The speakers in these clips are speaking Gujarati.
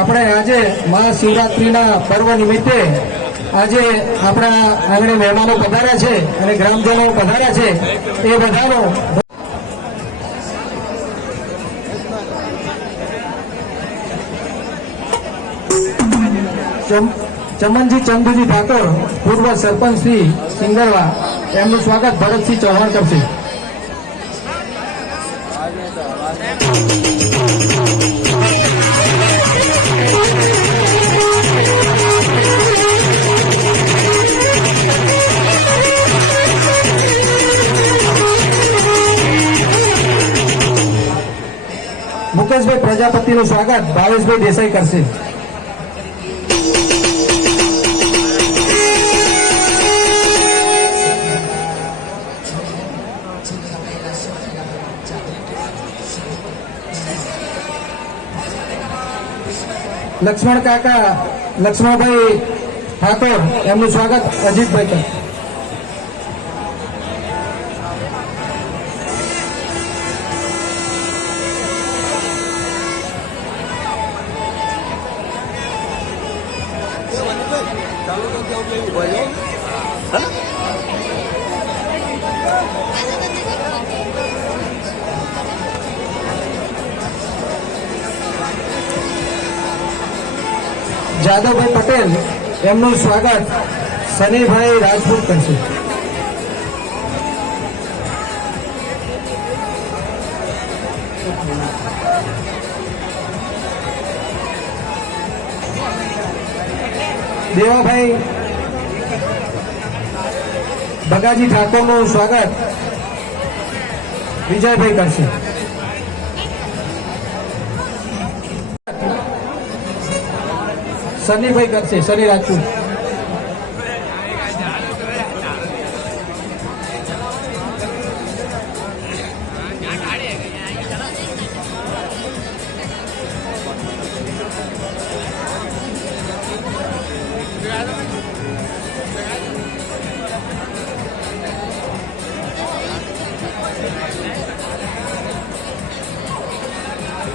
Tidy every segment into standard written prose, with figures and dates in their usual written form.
આપણે આજે મહાશિવરાત્રિના પર્વ નિમિત્તે આજે આપણા આંગણે મહેમાનો પધાર્યા છે અને ગ્રામજનો પધાર્યા છે એ બધાનો ચમનજી ચંદુજી ઠાકોર પૂર્વ સરપંચ શ્રી સિંગરવા એમનું સ્વાગત ભરતસિંહ ચૌહાણ કરશે. મુકેશભાઈ પ્રજાપતિનું સ્વાગત ભાવેશભાઈ દેસાઈ કરશે. લક્ષ્મણ કાકા લક્ષ્મણભાઈ ઠાકોર એમનું સ્વાગત અજીતભાઈ કરશે. જાદવભાઈ પટેલ એમનું સ્વાગત સનીભાઈ રાજપૂત કરશે. દેવાભાઈ બગાજી ઠાકોરનું સ્વાગત વિજયભાઈ કરશે. સનીભાઈ કરશે, સની રાજપૂત.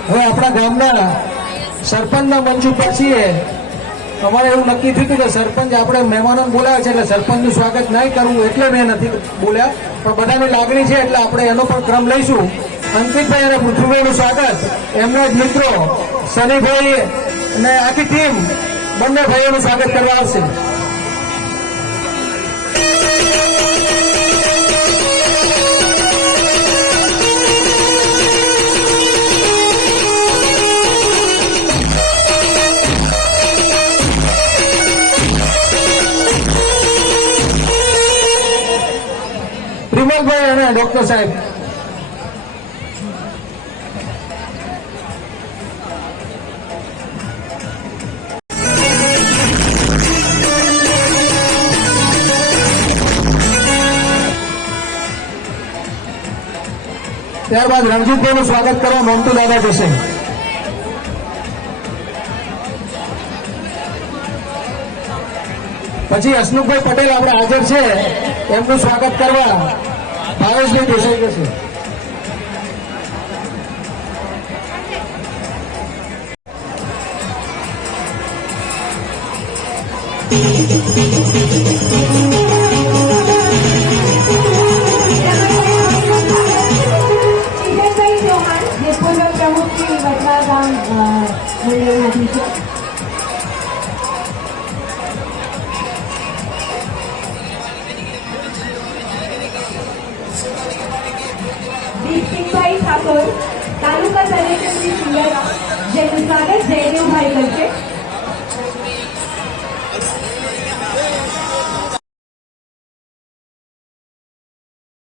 હવે આપણા ગામના સરપંચના મંચ ઉપર છીએ. અમારે એવું નક્કી થયું કે સરપંચ આપણે મહેમાનો બોલાવે છે એટલે સરપંચનું સ્વાગત નહીં કરવું એટલે મેં નથી બોલ્યા, પણ બધાની લાગણી છે એટલે આપણે એનો પણ ક્રમ લઈશું. અંકિતભાઈ અને પૃથ્વીભાઈનું સ્વાગત એમના જ મિત્રો સનીભાઈ અને આખી ટીમ બંને ભાઈઓનું સ્વાગત કરવા આવશે. વિમલભાઈ અને ડોક્ટર સાહેબ. ત્યારબાદ રણજીતભાઈનું સ્વાગત કરવા મોન્ટુ દાદા જશે. પછી હસમુખભાઈ પટેલ આપણે હાજર છે એમનું સ્વાગત કરવા ભાવેશભાઈ દેસાઈ જશે. ચિંતનભાઈ ચૌહાણ જે પૂર્વ પ્રમુખ શ્રી વડવા ગામ મંડળમાંથી છે. દીપસિંહભાઈ ઠાકોર તાલુકા સંગઠન શ્રી સિંગરવા જેનું સ્વાગત જયદેવભાઈ કરશે.